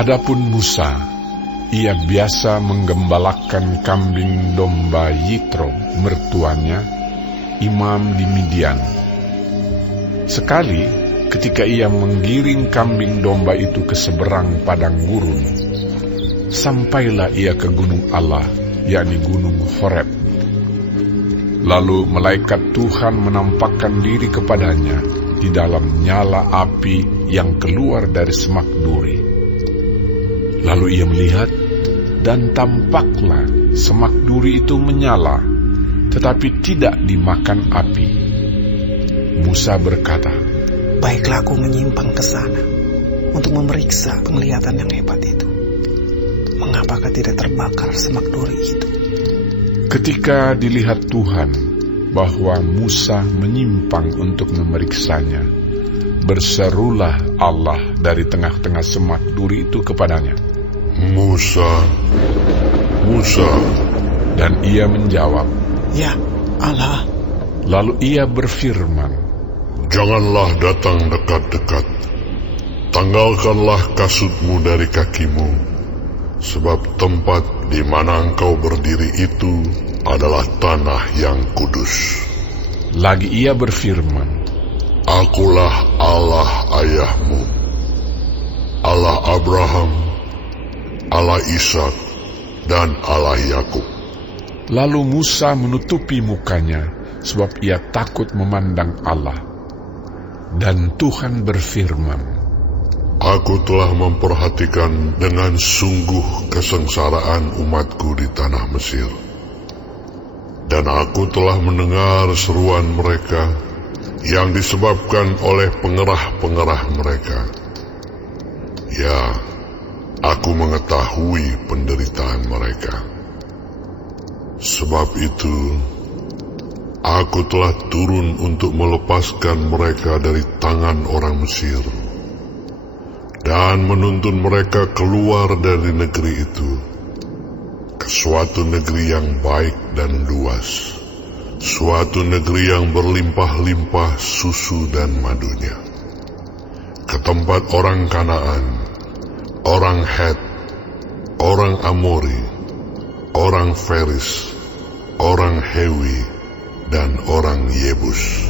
Adapun Musa, ia biasa menggembalakan kambing domba Yitro, mertuanya, imam di Midian. Sekali, ketika ia menggiring kambing domba itu ke seberang padang gurun, sampailah ia ke gunung Allah, yakni gunung Horeb. Lalu malaikat Tuhan menampakkan diri kepadanya di dalam nyala api yang keluar dari semak duri. Lalu ia melihat, dan tampaklah semak duri itu menyala, tetapi tidak dimakan api. Musa berkata, "Baiklah aku menyimpang ke sana untuk memeriksa penglihatan yang hebat itu. Mengapakah tidak terbakar semak duri itu?" Ketika dilihat Tuhan bahwa Musa menyimpang untuk memeriksanya, berserulah Allah dari tengah-tengah semak duri itu kepadanya, "Musa, Musa." Dan ia menjawab, "Ya, Allah." Lalu ia berfirman, "Janganlah datang dekat-dekat. Tanggalkanlah kasutmu dari kakimu, sebab tempat di mana engkau berdiri itu adalah tanah yang kudus." Lagi ia berfirman, "Akulah Allah ayahmu, Allah Abraham, Allah Ishak, dan Allah Yakub." Lalu Musa menutupi mukanya, sebab ia takut memandang Allah. Dan Tuhan berfirman, "Aku telah memperhatikan dengan sungguh kesengsaraan umatku di tanah Mesir, dan aku telah mendengar seruan mereka yang disebabkan oleh pengerah-pengerah mereka. Ya, aku mengetahui penderitaan mereka. Sebab itu, aku telah turun untuk melepaskan mereka dari tangan orang Mesir, dan menuntun mereka keluar dari negeri itu, ke suatu negeri yang baik dan luas, suatu negeri yang berlimpah-limpah susu dan madunya, ke tempat orang Kanaan, orang Het, orang Amori, orang Feris, orang Hewi, dan orang Yebus.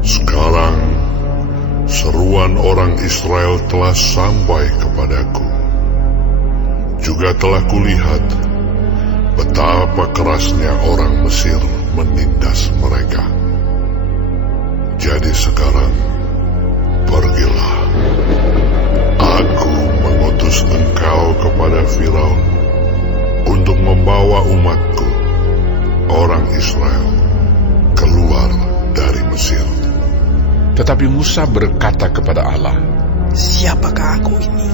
Sekarang, seruan orang Israel telah sampai kepadaku. Juga telah kulihat betapa kerasnya orang Mesir menindas mereka. Jadi sekarang, pergilah. Aku mengutus engkau kepada Firaun untuk membawa umatku, orang Israel, keluar dari Mesir." Tetapi Musa berkata kepada Allah, "Siapakah aku ini?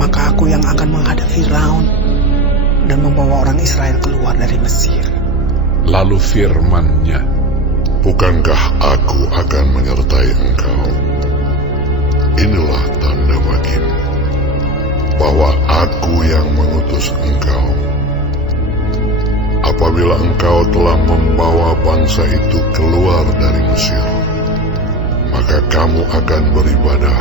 Maka aku yang akan menghadap Firaun dan membawa orang Israel keluar dari Mesir." Lalu firman-Nya, "Bukankah aku akan menyertai engkau? Inilah tanda bagimu bahwa aku yang mengutus engkau. Apabila engkau telah membawa bangsa itu keluar dari Mesir, maka kamu akan beribadah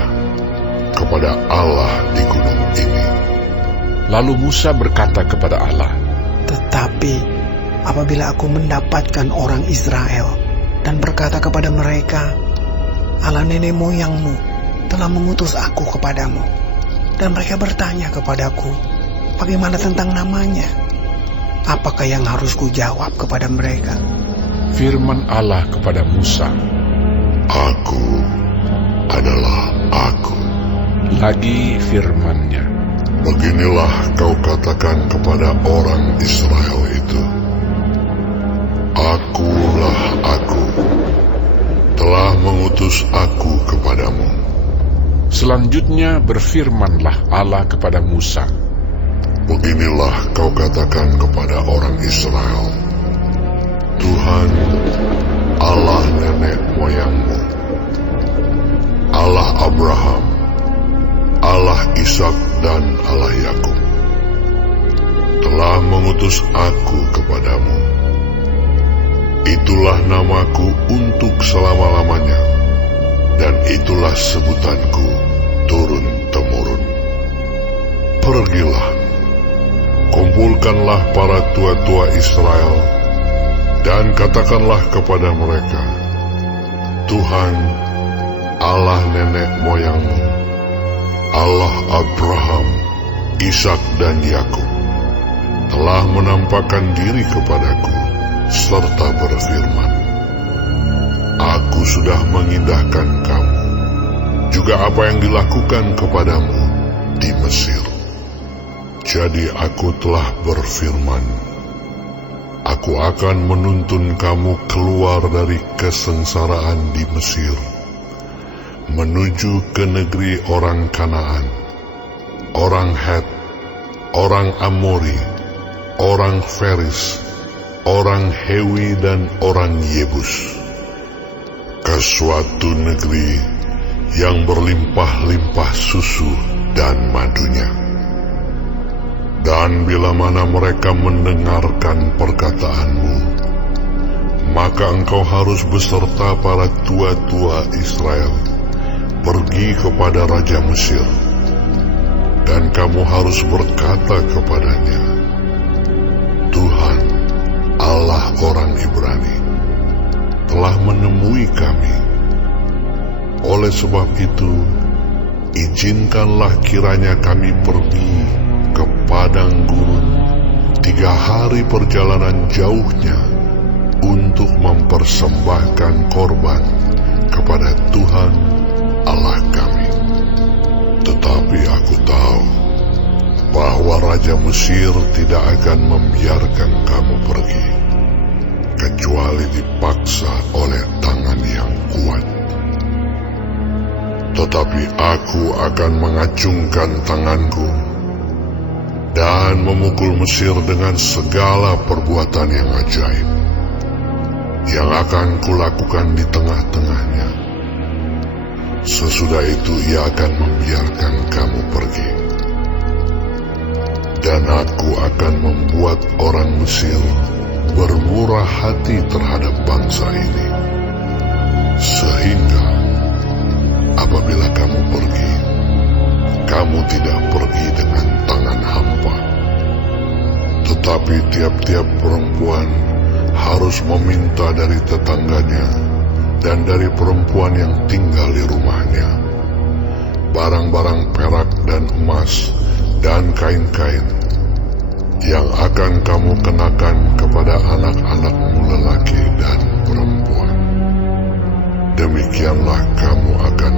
kepada Allah di gunung ini." Lalu Musa berkata kepada Allah, "Tetapi apabila aku mendapatkan orang Israel dan berkata kepada mereka, 'Allah nenek moyangmu telah mengutus aku kepadamu,' dan mereka bertanya kepadaku, 'Bagaimana tentang namanya?' apakah yang harus kujawab kepada mereka?" firman Allah kepada Musa, "Aku adalah Aku." Lagi firman-Nya, Beginilah kau katakan kepada orang Israel itu, "Akulah Aku, telah mengutus Aku kepadamu." Selanjutnya berfirmanlah Allah kepada Musa, Beginilah kau katakan kepada orang Israel, "Tuhan, Allah nenek moyangmu, Allah Abraham, Allah Ishak dan Allah Yakub, telah mengutus aku kepadamu. Itulah namaku untuk selama-lamanya, dan itulah sebutanku turun-temurun. Pergilah, kumpulkanlah para tua-tua Israel, dan katakanlah kepada mereka, Tuhan, Allah nenek moyangmu, Allah Abraham, Ishak dan Yakub, telah menampakkan diri kepadaku, serta berfirman, Aku sudah mengindahkan kamu, juga apa yang dilakukan kepadamu di Mesir. Jadi aku telah berfirman, Aku akan menuntun kamu keluar dari kesengsaraan di Mesir, menuju ke negeri orang Kanaan, orang Het, orang Amori, orang Feris, orang Hewi dan orang Yebus, ke suatu negeri yang berlimpah-limpah susu dan madunya. Dan bila mana mereka mendengarkan perkataanmu, maka engkau harus beserta para tua-tua Israel pergi kepada Raja Mesir, dan kamu harus berkata kepadanya, Tuhan, Allah orang Ibrani, telah menemui kami. Oleh sebab itu, izinkanlah kiranya kami pergi ke padang gurun 3 hari perjalanan jauhnya untuk mempersembahkan korban kepada Tuhan Allah kami. Tetapi aku tahu bahwa Raja Mesir tidak akan membiarkan kamu pergi, kecuali dipaksa oleh tangan yang kuat. Tetapi aku akan mengacungkan tanganku dan memukul Mesir dengan segala perbuatan yang ajaib yang akan kulakukan di tengah-tengahnya. Sesudah itu ia akan membiarkan kamu pergi. Dan aku akan membuat orang Mesir bermurah hati terhadap bangsa ini, sehingga apabila kamu pergi, kamu tidak pergi dengan tangan hampa. Tetapi tiap-tiap perempuan harus meminta dari tetangganya dan dari perempuan yang tinggal di rumahnya barang-barang perak dan emas dan kain-kain yang akan kamu kenakan kepada anak-anakmu lelaki dan perempuan. Demikianlah kamu akan